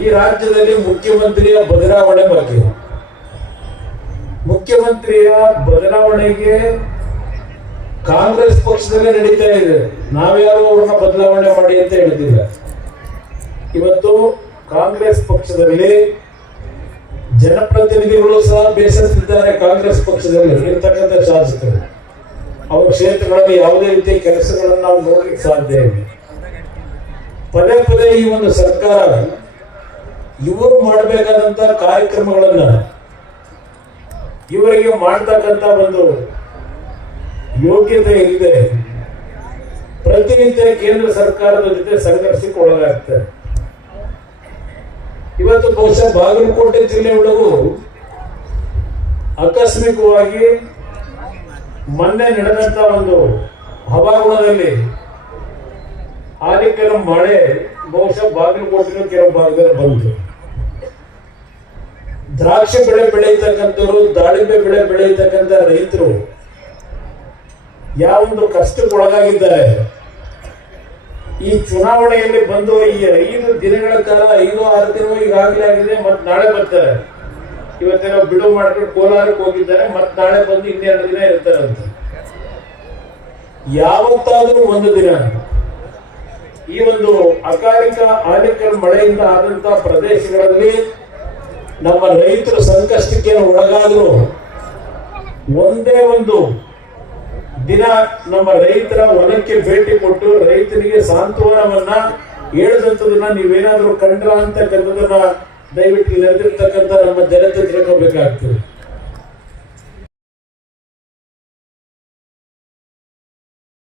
ಈ ರಾಜ್ಯದಲ್ಲಿ ಮುಖ್ಯಮಂತ್ರಿಯ ಬದಲಾವಣೆ ಬಗ್ಗೆ, ಮುಖ್ಯಮಂತ್ರಿಯ ಬದಲಾವಣೆಗೆ ಕಾಂಗ್ರೆಸ್ ಪಕ್ಷದಲ್ಲೇ ನಡೀತಾ ಇದೆ. ನಾವ್ಯಾರು ಅವ್ರನ್ನ ಬದಲಾವಣೆ ಮಾಡಿ ಅಂತ ಹೇಳ್ತಿಲ್ಲ. ಇವತ್ತು ಕಾಂಗ್ರೆಸ್ ಪಕ್ಷದಲ್ಲಿ ಜನಪ್ರತಿನಿಧಿಗಳು ಸಹ ಬೇಸತ್ತಿದ್ದಾರೆ. ಕಾಂಗ್ರೆಸ್ ಪಕ್ಷದಲ್ಲಿ ಇರ್ತಕ್ಕಂಥ ಶಾಸಕರು ಅವರ ಕ್ಷೇತ್ರಗಳಲ್ಲಿ ಯಾವುದೇ ರೀತಿಯ ಕೆಲಸಗಳನ್ನು ನಾವು ನೋಡ್ಲಿಕ್ಕೆ ಸಾಧ್ಯ ಇಲ್ಲ. ಪದೇ ಪದೇ ಈ ಒಂದು ಸರ್ಕಾರ ಇವರು ಮಾಡಬೇಕಾದಂತ ಕಾರ್ಯಕ್ರಮಗಳನ್ನ ಇವರಿಗೆ ಮಾಡ್ತಕ್ಕಂಥ ಒಂದು ಯೋಗ್ಯತೆ ಇಲ್ಲದೆ ಪ್ರತಿನಿತ್ಯ ಕೇಂದ್ರ ಸರ್ಕಾರದ ಜೊತೆ ಸಂಘರ್ಷಕ್ಕೆ ಒಳಗಾಗ್ತಾರೆ. ಇವತ್ತು ಬಹುಶಃ ಬಾಗಲಕೋಟೆ ಜಿಲ್ಲೆ ಒಳಗೂ ಆಕಸ್ಮಿಕವಾಗಿ ಮೊನ್ನೆ ನಡೆದಂತ ಒಂದು ಹವಾಗುಣದಲ್ಲಿ ಆಲಿಕರ ಮಳೆ ಬಹುಶಃ ಬಾಗಲಕೋಟೆ ಕೆಲವು ಭಾಗದಲ್ಲಿ ಬಂತು. ದ್ರಾಕ್ಷಿ ಬೆಳೆ ಬೆಳೆಯತಕ್ಕಂಥವ್ರು, ದಾಳಿಂಬೆ ಬೆಳೆ ಬೆಳೆಯತಕ್ಕಂಥ ರೈತರು ಯಾವೊಂದು ಕಷ್ಟಕ್ಕೆ ಒಳಗಾಗಿದ್ದಾರೆ. ಈ ಚುನಾವಣೆಯಲ್ಲಿ ಬಂದು ಈ 5 ದಿನಗಳ ಕಾಲ 5-6 ದಿನ ಈಗಾಗಲೇ ಆಗಿದೆ. ಮತ್ತೆ ನಾಳೆ ಬರ್ತಾರೆ. ಇವತ್ತೇನೋ ಬಿಡುವು ಮಾಡ್ಕೊಂಡು ಕೋಲಾರಕ್ಕೆ ಹೋಗಿದ್ದಾರೆ. ಮತ್ತೆ ನಾಳೆ ಬಂದು 2 ದಿನ ಇರ್ತಾರಂತ. ಯಾವತ್ತಾದ್ರೂ ಒಂದು ದಿನ ಈ ಒಂದು ಅಕಾಲಿಕ ಆಲಿಕಲ್ ಮಳೆಯಿಂದ ಆದಂತಹ ಪ್ರದೇಶಗಳಲ್ಲಿ ನಮ್ಮ ರೈತರು ಸಂಕಷ್ಟಕ್ಕೆ ಒಳಗಾದ್ರು ಒಂದೇ ಒಂದು ದಿನ ನಮ್ಮ ರೈತರ ಹೊಲಕ್ಕೆ ಭೇಟಿ ಕೊಟ್ಟು ರೈತನಿಗೆ ಸಾಂತ್ವನವನ್ನ ಹೇಳಿದಂಥದನ್ನ ನೀವೇನಾದ್ರೂ ಕಂಡ್ರ ಅಂತಕ್ಕಂಥದನ್ನ ದಯವಿಟ್ಟು ನೆರೆದಿರ್ತಕ್ಕಂಥ ನಮ್ಮ ಜನತೆ ತಿಳ್ಕೋಬೇಕಾಗ್ತದೆ.